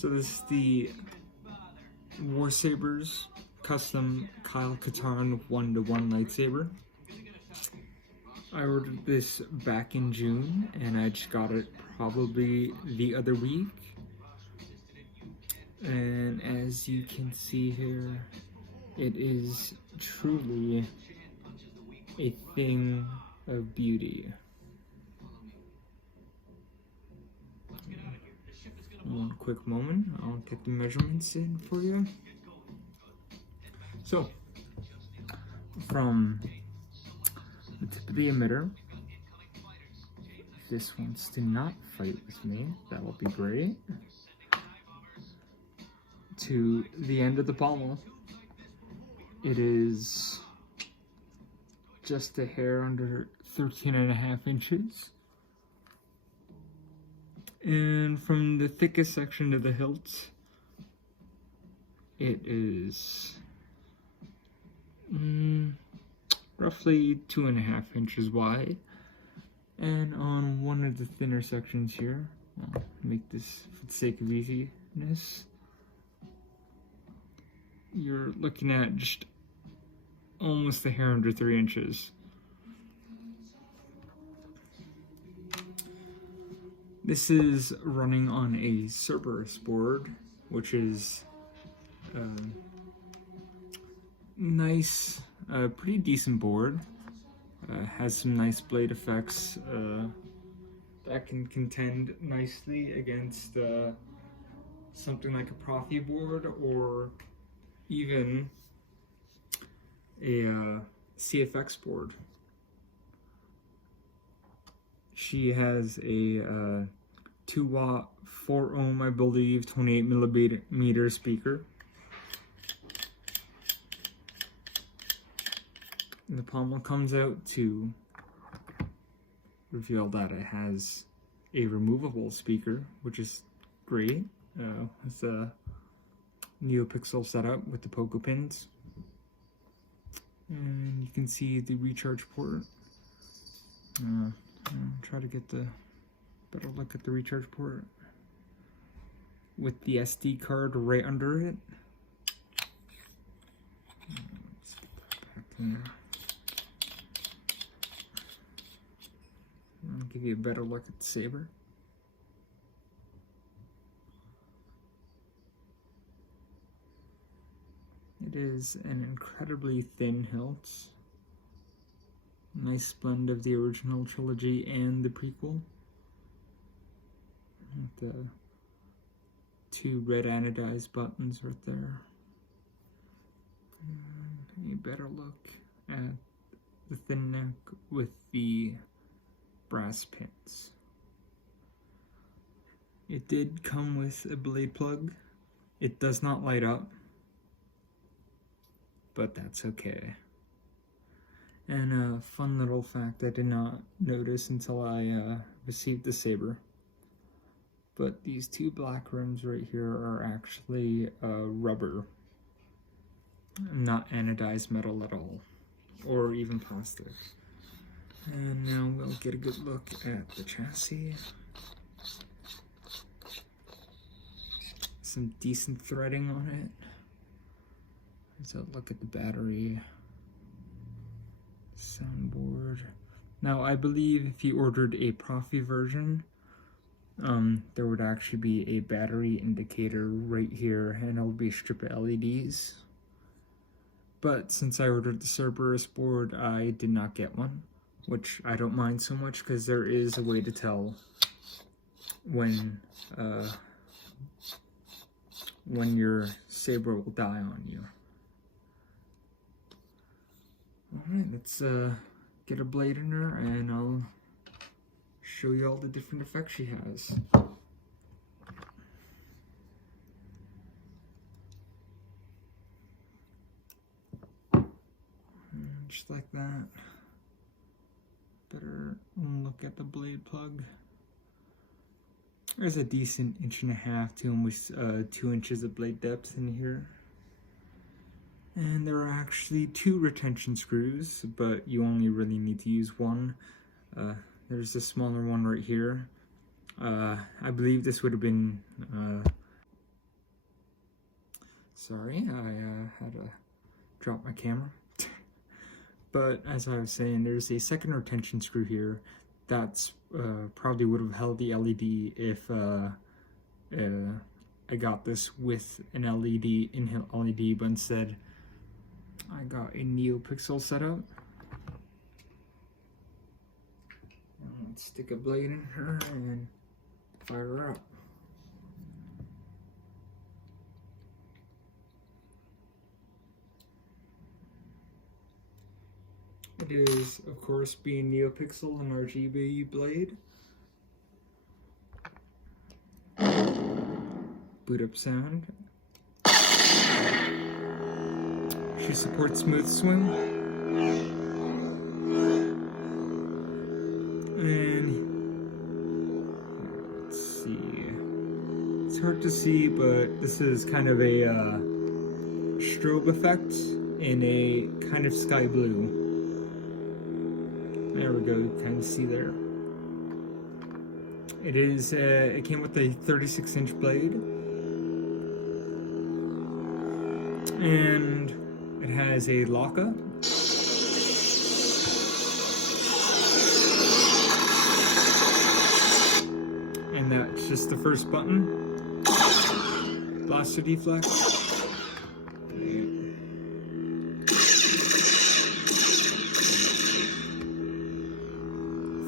So this is the Warsabers custom Katarn 1-to-1 lightsaber. I ordered this back in June and I just got it probably the other week. And as you can see here, it is truly a thing of beauty. One quick moment, I'll get the measurements in for you. So, from the tip of the emitter, if this wants to not fight with me, that will be great, to the end of the pommel, it is just a hair under 13.5 inches. And from the thickest section to the hilt, it is roughly 2.5 inches wide. And on one of the thinner sections here, I'll make this for the sake of easiness, you're looking at just almost a hair under 3 inches. This is running on a Cerberus board, which is nice, pretty decent board. Has some nice blade effects that can contend nicely against something like a Profi board or even a CFX board. She has a 2-watt, 4-ohm, I believe, 28mm speaker. And the pommel comes out to reveal that it has a removable speaker, which is great. With a NeoPixel setup with the Poco pins. And you can see the recharge port. Try to get the better look at the recharge port with the SD card right under it. Let's get that back there. I'll give you a better look at the saber. It is an incredibly thin hilt. Nice blend of the original trilogy and the prequel. With the 2 red anodized buttons right there. And a better look at the thin neck with the brass pins. It did come with a blade plug. It does not light up, but that's okay. And a fun little fact I did not notice until I received the saber, but these 2 black rims right here are actually rubber, not anodized metal at all, or even plastic. And now we'll get a good look at the chassis. Some decent threading on it. Here's a look at the battery. Soundboard. Now I believe if you ordered a Profi version, there would actually be a battery indicator right here, and it'll be a strip of LEDs. But since I ordered the Cerberus board, I did not get one, which I don't mind so much because there is a way to tell when your saber will die on you. Alright, let's get a blade in her and I'll show you all the different effects she has. And just like that. Better look at the blade plug. There's a decent 1.5 inches to almost 2 inches of blade depth in here. And there are actually 2 retention screws, but you only really need to use one. There's a smaller one right here. I believe this would have been Sorry, I had to drop my camera. But as I was saying, there's a second retention screw here that's probably would have held the LED if I got this with an LED, in LED, but instead I got a NeoPixel setup. Let's stick a blade in her and fire her up. It is, of course, being NeoPixel and RGB blade. Boot up sound. She supports smooth swing. And let's see. It's hard to see, but this is kind of a strobe effect in a kind of sky blue. There we go, you kind of see there. It is, it came with a 36-inch blade. And it has a lockup. And that's just the first button. Blaster deflect.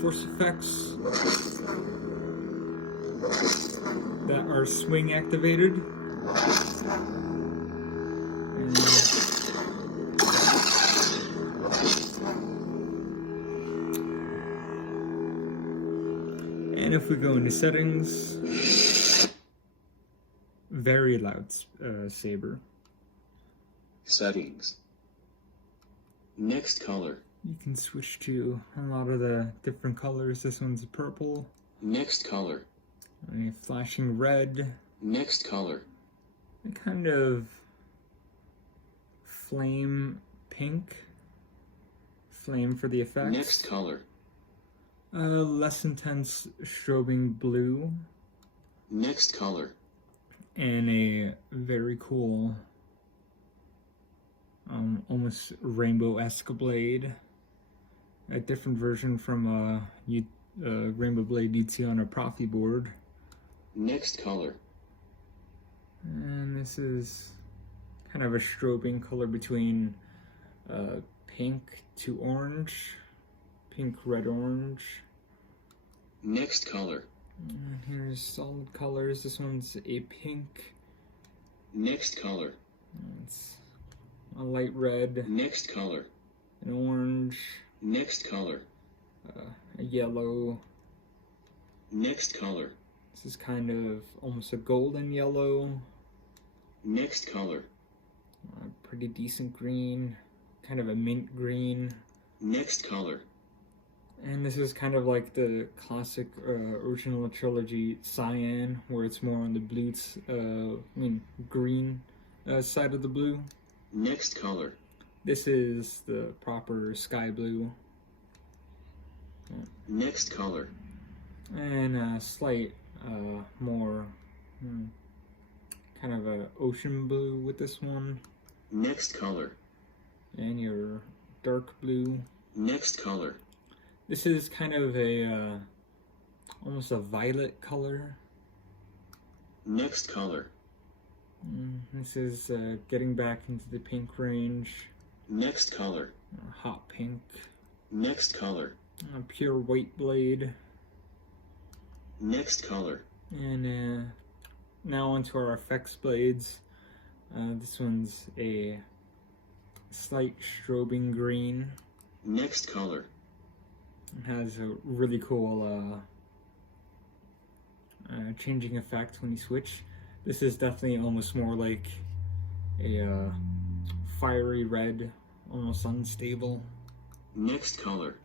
Force effects that are swing activated. And if we go into settings, very loud saber. Settings. Next color. You can switch to a lot of the different colors. This one's purple. Next color. A flashing red. Next color. A kind of flame pink. Flame for the effects. Next color. Less intense strobing blue. Next color. And a very cool, almost rainbow-esque blade. A different version from rainbow blade you'd see on a Profi board. Next color. And this is kind of a strobing color between pink to orange. Pink, red, orange. Next color. And here's solid colors. This one's a pink. Next color. It's a light red. Next color. An orange. Next color. A yellow. Next color. This is kind of almost a golden yellow. Next color. Pretty decent green. Kind of a mint green. Next color. And this is kind of like the classic original trilogy cyan, where it's more on the blue, green side of the blue. Next color. This is the proper sky blue. Next color. And a slight more kind of a ocean blue with this one. Next color. And your dark blue. Next color. This is kind of a almost a violet color. Next color. This is getting back into the pink range. Next color. Hot pink. Next color. Pure white blade. Next color. And now onto our effects blades. This one's a slight strobing green. Next color. It has a really cool changing effect when you switch. This is definitely almost more like a fiery red, almost unstable. Next color.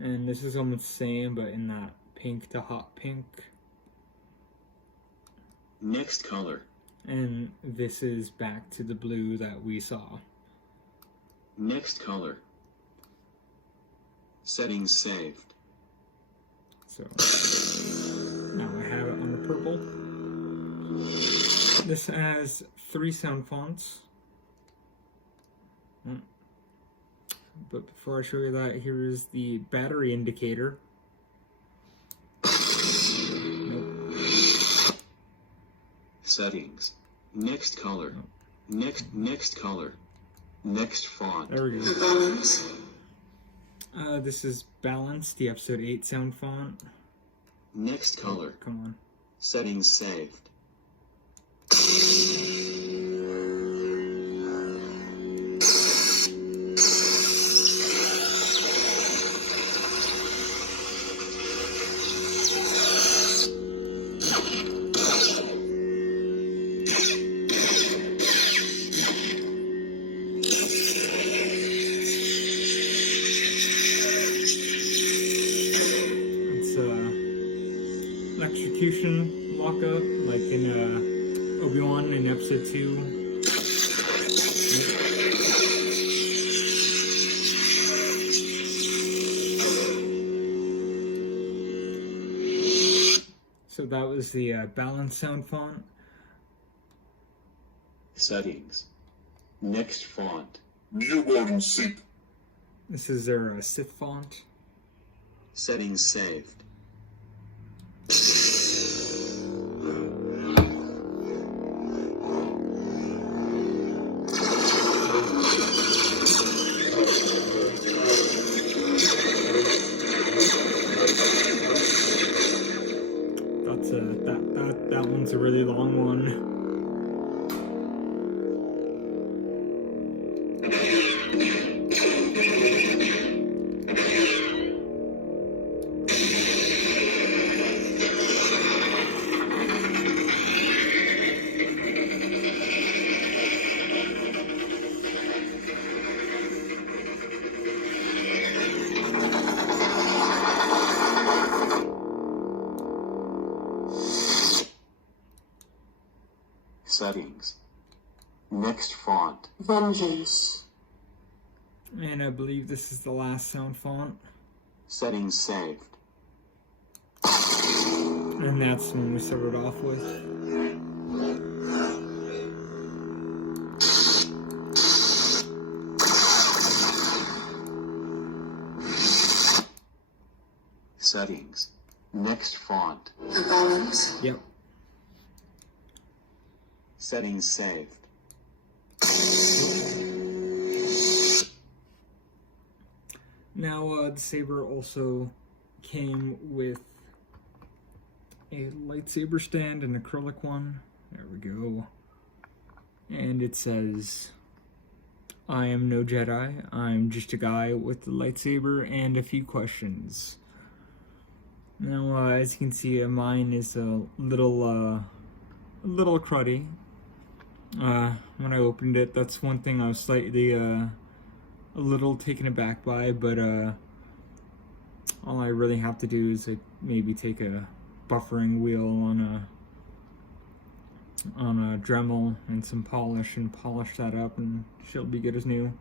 And this is almost the same, but in that pink to hot pink. Next color. And this is back to the blue that we saw. Next color. Settings saved. So now I have it on the purple. This has 3 sound fonts. But before I show you that, here is the battery indicator. Nope. Settings. Next color. Next color. Next font. There we go. This is Balance, the episode 8 sound font. Next color. Come on. Settings saved. Electrocution lockup, like in Obi-Wan in episode 2. So that was the balance sound font. Settings. Next font. This is their Sith font. Settings saved. That one's a really long one. Settings. Next font. Vengeance. And I believe this is the last sound font. Settings saved. And that's the one we started off with. Settings. Next font. The balance. Yep. Settings saved. Now, the saber also came with a lightsaber stand, an acrylic one. There we go. And it says, "I am no Jedi. I'm just a guy with a lightsaber and a few questions." Now, as you can see, mine is a little cruddy. When I opened it, that's one thing I was slightly a little taken aback by, but all I really have to do is maybe take a buffering wheel on a Dremel and some polish and polish that up, and she'll be good as new.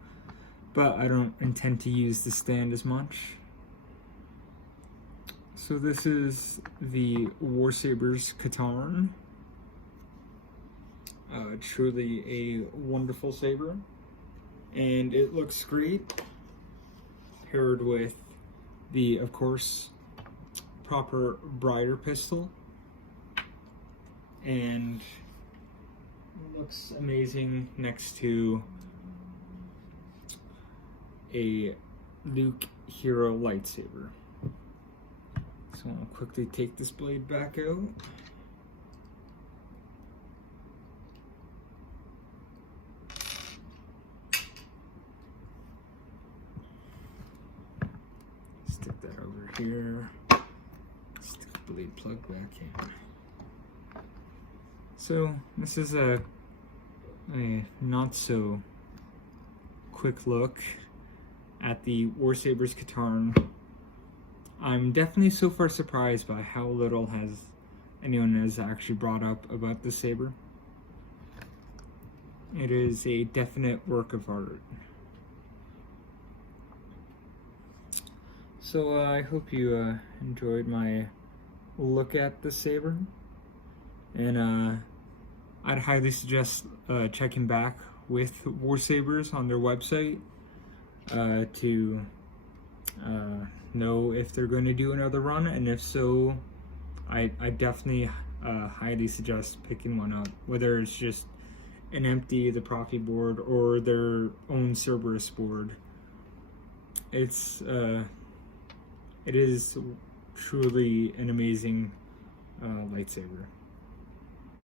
But I don't intend to use the stand as much. So this is the Warsabers Katarn. Truly a wonderful saber, and it looks great paired with the, of course, proper brighter pistol, and it looks amazing next to a Luke Hero lightsaber. So I'll quickly take this blade back out. Stick that over here. Stick the blade plug back in. So this is a not so quick look at the Warsabers Katarn. I'm definitely so far surprised by how little anyone has actually brought up about this saber. It is a definite work of art. So I hope you enjoyed my look at the saber, and I'd highly suggest checking back with Warsabers on their website to know if they're going to do another run, and if so, I definitely highly suggest picking one up, whether it's just an empty the Profi board or their own Cerberus board. It is truly an amazing lightsaber.